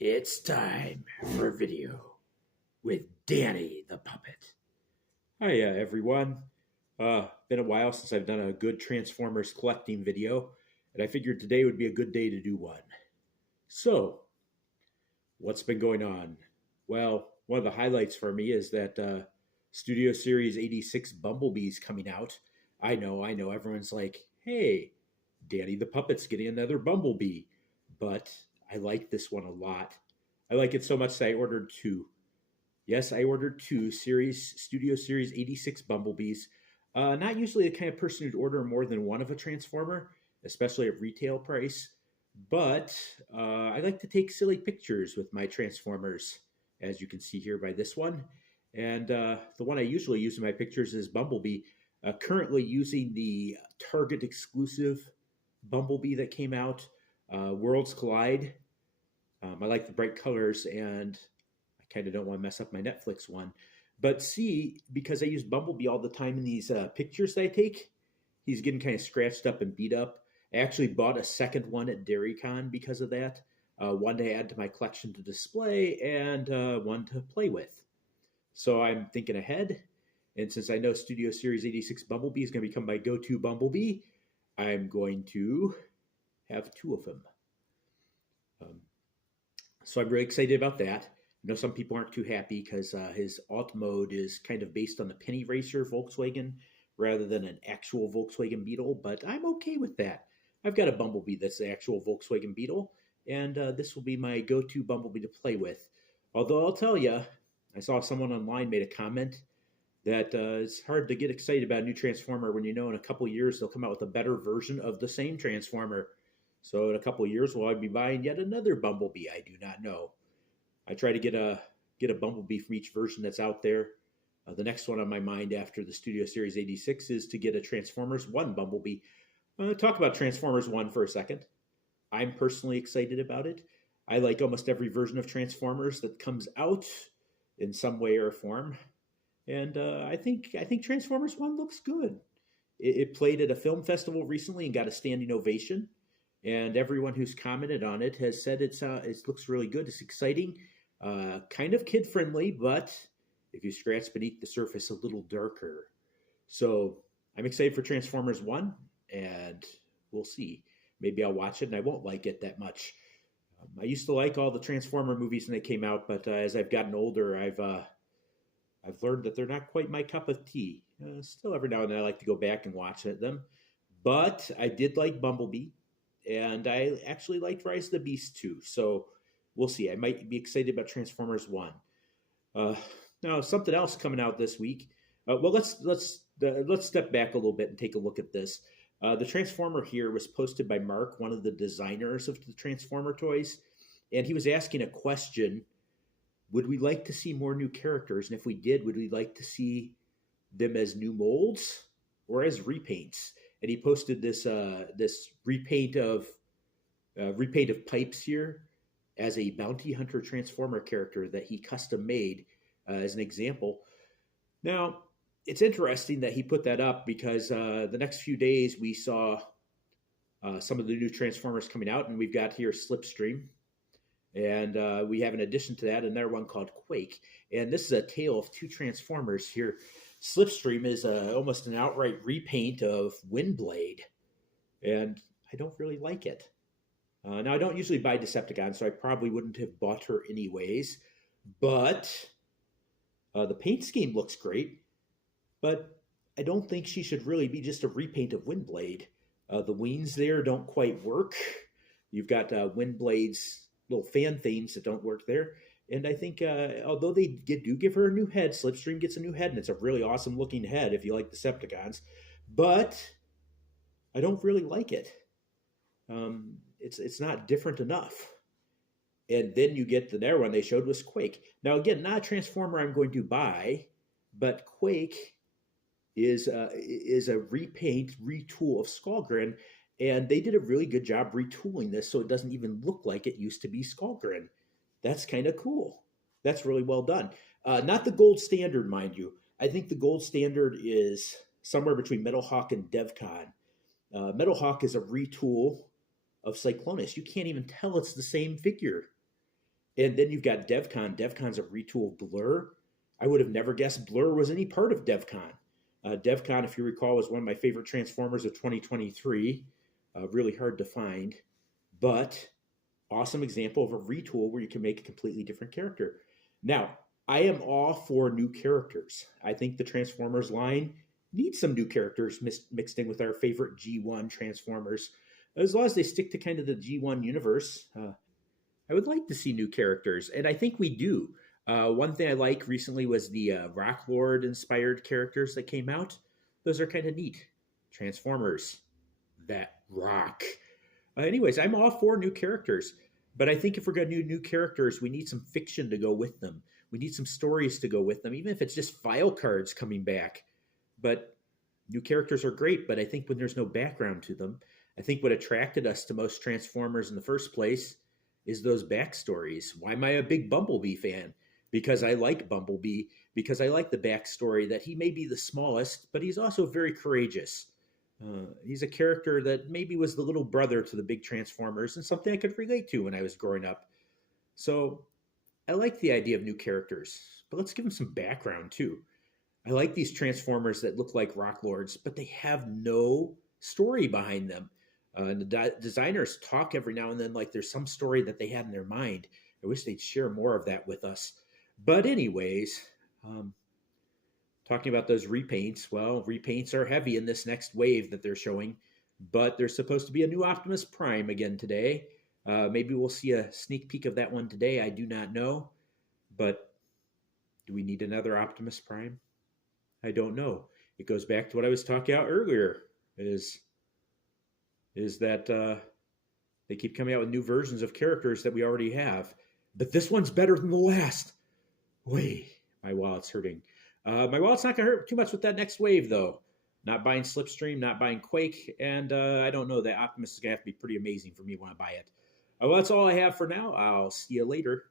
It's time for a video with Danny the Puppet. Hi, everyone. Been a while since I've done a good Transformers collecting video, and I figured today would be a good day to do one. So, what's been going on? Well, one of the highlights for me is that Studio Series 86 Bumblebee's coming out. I know, everyone's like, hey, Danny the Puppet's getting another Bumblebee, but I like this one a lot. I like it so much that I ordered two. Yes, I ordered two Studio Series 86 Bumblebees. Not usually the kind of person who'd order more than one of a Transformer, especially at retail price. But I like to take silly pictures with my Transformers, as you can see here by this one. And the one I usually use in my pictures is Bumblebee. Currently using the Target exclusive Bumblebee that came out, Worlds Collide. I like the bright colors, and I kind of don't want to mess up my Netflix one. But see, because I use Bumblebee all the time in these pictures that I take, he's getting kind of scratched up and beat up. I actually bought a second one at DairyCon because of that. One to add to my collection to display, and one to play with. So I'm thinking ahead. And since I know Studio Series 86 Bumblebee is going to become my go to Bumblebee, I'm going to have two of them. So I'm really excited about that. I know some people aren't too happy because his alt mode is kind of based on the Penny Racer Volkswagen rather than an actual Volkswagen Beetle, but I'm okay with that. I've got a Bumblebee that's the actual Volkswagen Beetle, and this will be my go-to Bumblebee to play with. Although I'll tell you, I saw someone online made a comment that it's hard to get excited about a new Transformer when you know in a couple years they'll come out with a better version of the same Transformer. So in a couple years, will I be buying yet another Bumblebee? I do not know. I try to get a Bumblebee from each version that's out there. The next one on my mind after the Studio Series 86 is to get a Transformers 1 Bumblebee. Talk about Transformers 1 for a second. I'm personally excited about it. I like almost every version of Transformers that comes out in some way or form. And I think Transformers 1 looks good. It played at a film festival recently and got a standing ovation. And everyone who's commented on it has said it looks really good. It's exciting, kind of kid friendly, but if you scratch beneath the surface, a little darker. So I'm excited for Transformers 1, and we'll see. Maybe I'll watch it and I won't like it that much. I used to like all the Transformer movies when they came out, but as I've gotten older, I've learned that they're not quite my cup of tea. Still, every now and then, I like to go back and watch them. But I did like Bumblebee, and I actually liked Rise of the Beast too. So we'll see. I might be excited about Transformers 1. Now, something else coming out this week. Well, let's step back a little bit and take a look at this. The Transformer here was posted by Mark, one of the designers of the Transformer toys, and he was asking a question: would we like to see more new characters? And if we did, would we like to see them as new molds or as repaints? And he posted this repaint of Pipes here as a bounty hunter Transformer character that he custom made as an example. Now, it's interesting that he put that up because the next few days we saw some of the new Transformers coming out, and we've got here Slipstream. And we have an addition to that, another one called Quake. And this is a tale of two Transformers here. Slipstream is almost an outright repaint of Windblade, and I don't really like it. Now, I don't usually buy Decepticons, so I probably wouldn't have bought her anyways. But the paint scheme looks great, but I don't think she should really be just a repaint of Windblade. The wings there don't quite work. You've got Windblade's little fan themes that don't work there. And I think, although they do give her a new head, Slipstream gets a new head, and it's a really awesome looking head if you like Decepticons. But I don't really like it. It's not different enough. And then you get the other one they showed was Quake. Now, again, not a Transformer I'm going to buy, but Quake is a repaint, retool of Skullgrin. And they did a really good job retooling this so it doesn't even look like it used to be Skullgrin. That's kind of cool. That's really well done. Not the gold standard, mind you. I think the gold standard is somewhere between Metalhawk and DevCon. Metalhawk is a retool of Cyclonus. You can't even tell it's the same figure. And then you've got DevCon. DevCon's a retool of Blur. I would have never guessed Blur was any part of DevCon. DevCon, if you recall, was one of my favorite Transformers of 2023. Really hard to find, but awesome example of a retool where you can make a completely different character. Now, I am all for new characters. I think the Transformers line needs some new characters mixed in with our favorite G1 Transformers. As long as they stick to kind of the G1 universe, I would like to see new characters, and I think we do. One thing I like recently was the Rock Lord inspired characters that came out. Those are kind of neat. Transformers that rock. Anyways, I'm all for new characters, but I think if we're going to do new characters, we need some fiction to go with them. We need some stories to go with them, even if it's just file cards coming back. But new characters are great, but I think when there's no background to them, I think what attracted us to most Transformers in the first place is those backstories. Why am I a big Bumblebee fan? Because I like Bumblebee, because I like the backstory that he may be the smallest, but he's also very courageous. He's a character that maybe was the little brother to the big Transformers and something I could relate to when I was growing up. So I like the idea of new characters, but let's give them some background too. I like these Transformers that look like Rock Lords, but they have no story behind them. And the designers talk every now and then like there's some story that they had in their mind. I wish they'd share more of that with us. But anyways, talking about those repaints, well, repaints are heavy in this next wave that they're showing, but there's supposed to be a new Optimus Prime again today. Maybe we'll see a sneak peek of that one today. I do not know. But do we need another Optimus Prime? I don't know. It goes back to what I was talking about earlier, is that they keep coming out with new versions of characters that we already have. But this one's better than the last. Wait, my wallet's hurting. My wallet's not going to hurt too much with that next wave, though. Not buying Slipstream, not buying Quake, and I don't know. That Optimus is going to have to be pretty amazing for me when I buy it. Well, that's all I have for now. I'll see you later.